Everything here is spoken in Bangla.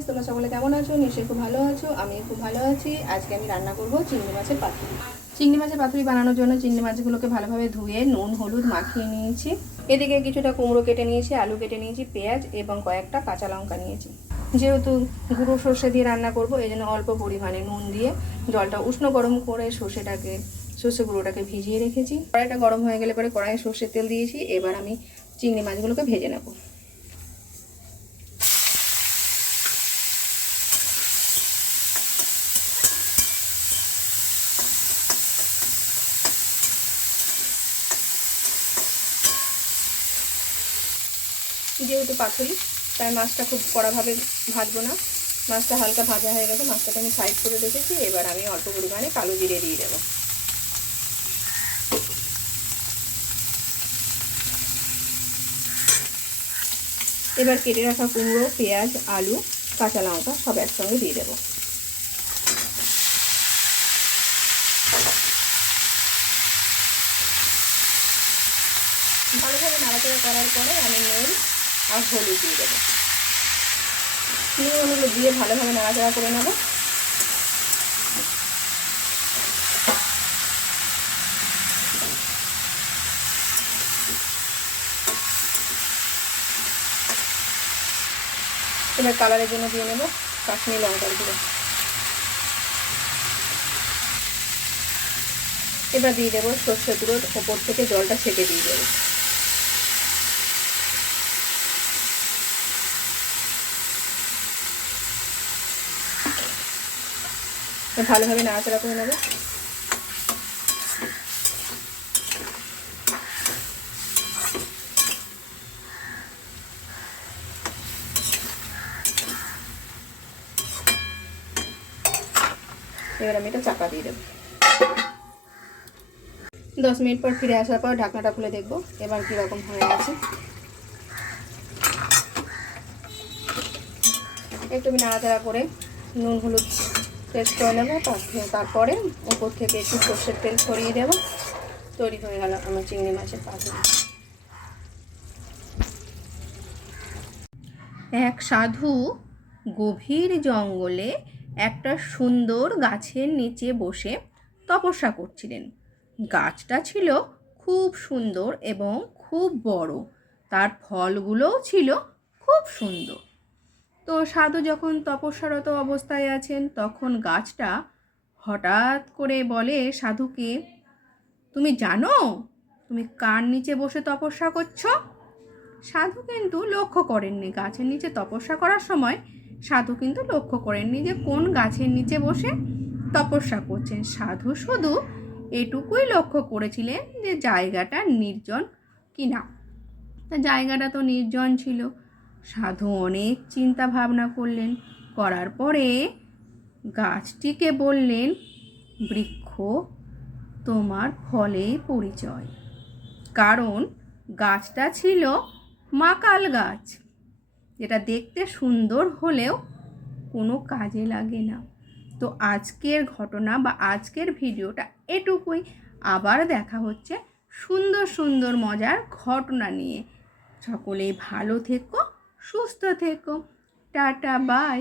ফ্রেন্ডস তোমরা সকলে কেমন আছো? নিশ্চয়ই খুব ভালো আছো। আমি খুব ভালো আছি। আজকে আমি রান্না করব চিংড়ি মাছের পাতুরি। চিংড়ি মাছের পাতুরি বানানোর জন্য চিংড়ি মাছগুলোকে ভালোভাবে ধুয়ে নুন, হলুদ মাখিয়ে নিয়েছি। এদিকে কিছুটা কুমড়ো কেটে নিয়েছি, আলু কেটে নিয়েছি, পেঁয়াজ এবং কয়েকটা কাঁচা লঙ্কা নিয়েছি। যেহেতু গুঁড়ো সর্ষে দিয়ে রান্না করব, এই জন্য অল্প পরিমাণে নুন দিয়ে জলটা উষ্ণ গরম করে সর্ষেটাকে, সর্ষে গুঁড়োটাকে ভিজিয়ে রেখেছি। কড়াইটা গরম হয়ে গেলে পরে কড়াইয়ে সর্ষের তেল দিয়েছি। এবার আমি চিংড়ি মাছগুলোকে ভেজে নেব। যেহেতু পাথরি তাই মাছটা খুব কড়াভাবে ভাজবো না। মাছটা হালকা ভাজা হয়ে গেছে, মাছটাকে আমি সাইড করে রেখেছি, এবার আমি অল্প পরিমাণে কালো জিরে দিয়ে দেবো। এবার কেটে রাখা কুমড়ো, পেঁয়াজ, আলু, কাঁচা লঙ্কা সব একসঙ্গে দিয়ে দেবো। ভালোভাবে নাড়াচাড়া করার পরে আর হলুদ দিয়ে দেবো। হলুদ দিয়ে ভালোভাবে নাড়াচাড়া করে নেব। এবার কালারের জন্য দিয়ে নেব কাশ্মীর লঙ্কার গুঁড়ো। এবার দিয়ে দেবো সর্ষে গুঁড়োর ওপর থেকে জলটা ছেঁকে দিয়ে দেবো। ভালোভাবে নাড়াচাড়া করে নেব। এবার আমি এটা চাপা দিয়ে দেবো। দশ মিনিট পর ফিরে আসার পর ঢাকনাটা খুলে দেখব এবার কীরকম হয়ে গেছে। একটু আমি নাড়াচাড়া করে নুন, হলুদ পেস্ট করে নেব তারপরে উপর থেকে একটু সর্ষের তেল ছড়িয়ে দেবো। তৈরি হয়ে গেল আমার চিংড়ি মাছের পাতুরি। এক সাধু গভীর জঙ্গলে একটা সুন্দর গাছের নিচে বসে তপস্যা করছিলেন। গাছটা ছিল খুব সুন্দর এবং খুব বড়। তার ফলগুলোও ছিল খুব সুন্দর। তো সাধু যখন তপস্যারত অবস্থায় আছেন, তখন গাছটা হঠাৎ করে বলে, সাধুকে, তুমি জানো? তুমি কার নিচে বসে তপস্যা করছ? সাধু কিন্তু লক্ষ্য করেননি গাছের নিচে তপস্যা করার সময়। সাধু কিন্তু লক্ষ্য করেননি যে কোন গাছের নিচে বসে তপস্যা করছেন। সাধু শুধু এটুকুই লক্ষ্য করেছিলেন যে জায়গাটা নির্জন কি না তা জায়গাটা তো নির্জন ছিল। সাধু অনেক চিন্তা ভাবনা করলেন। করার পরে গাছটিকে বললেন, বৃক্ষ, তোমার ফলে পরিচয়। কারণ গাছটা ছিল মাকাল গাছ। যেটা দেখতে সুন্দর হলেও কোনো কাজে লাগে না। তো আজকের ঘটনা বা আজকের ভিডিওটা এটুকুই। আবার দেখা হচ্ছে সুন্দর সুন্দর মজার ঘটনা নিয়ে। সকলেই ভালো থেকো সুস্থ থেকো টাটা বাই।